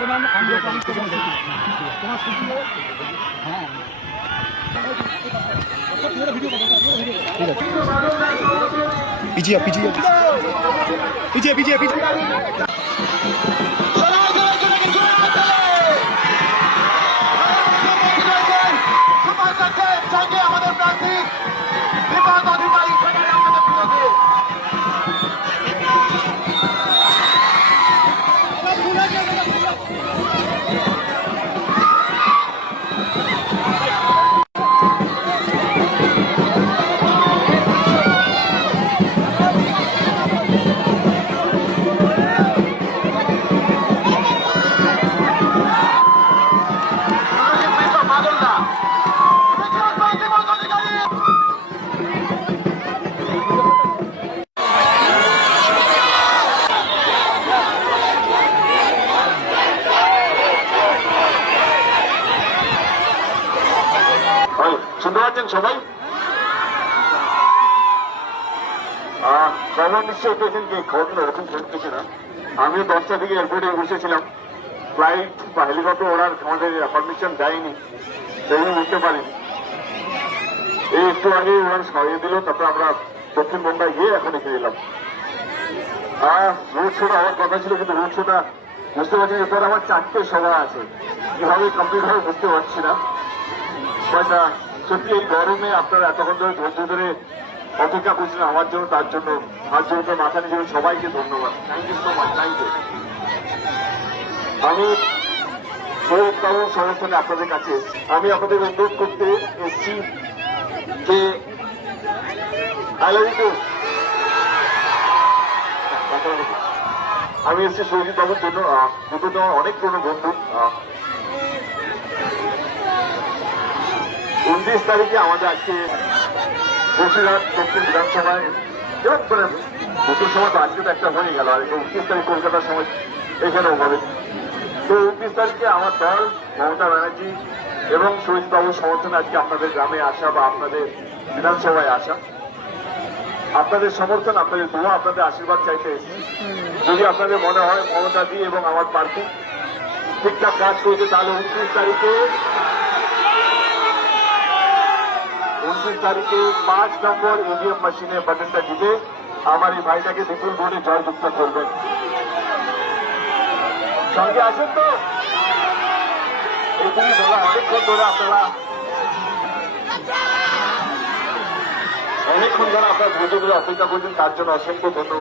Chairman তোমার হ্যাঁ পিছিয়ে পিছিয়ে পিছিয়ে পিছিয়ে পিছিয়ে আমাদের প্রার্থী বিপদ অধিকারী আমাদের বিরোধী শুনতে পাচ্ছেন সবাই? খবর নিশ্চয়ই পেয়েছেন কি খবর ওরকম শুনতেছে না। আমিও 10টা থেকে এয়ারপোর্টে বসেছিলাম, ফ্লাইট বা হেলিকপ্টার ওড়ার আমাদের পারমিশন দেয়নি, সেই উঠতে পারিনি। এই একটু আগে ওরা সরিয়ে দিল, তারপরে আমরা দক্ষিণবঙ্গায় গিয়ে এখন এসে এলাম। রোড শোটা আমার কথা ছিল, কিন্তু রোড শোটা বুঝতে পারছি এরপর আমার 4টে সভা আছে, কিভাবে কমপ্লিট হবে বুঝতে পারছি না। বাট সত্যি এই গরমে আপনারা এতক্ষণ ধরে ধৈর্য ধরে অপেক্ষা করছিলেন আমার জন্য, তার জন্য হাত জন্য মাথা নিজের সবাইকে ধন্যবাদ। Thank you so much, thank you. আমি শহীদ বাবুর সমর্থনে আপনাদের কাছে আমি আপনাদের অনুরোধ করতে এসছি যে আমি এসছি শহীদ বাবুর জন্য, দুটো অনেক পুরনো বন্ধু। 29 তারিখে আমাদের আজকে বসিরহাট দক্ষিণ বিধানসভায় দুটোর সময় তো আজকে তো একটা হয়ে গেল, আর 29 তারিখ কলকাতার সময় এখানেও হবে। তো 29 তারিখে আমার দল মমতা ব্যানার্জি এবং শহীদ বাবুর সমর্থনে আজকে আপনাদের গ্রামে আসা বা আপনাদের বিধানসভায় আসা, আপনাদের সমর্থন, আপনাদের দোয়া, আপনাদের আশীর্বাদ চাইতে এসেছি। যদি আপনাদের মনে হয় মমতাদি এবং আমার প্রার্থী ঠিকঠাক কাজ করেছে, তাহলে 29 তারিখে 5 নম্বর ইভিএম মেশিনে বাটনটা টিপে আমার এই ভাইটাকে বিপুল ভোটে জয়যুক্ত করবেন। সঙ্গে আসেন তো? এইটুকুই বলা, অনেকক্ষণ ধরে আপনারা ধৈর্য ধরে অপেক্ষা করছেন, তার জন্য অসংখ্য ধন্যবাদ।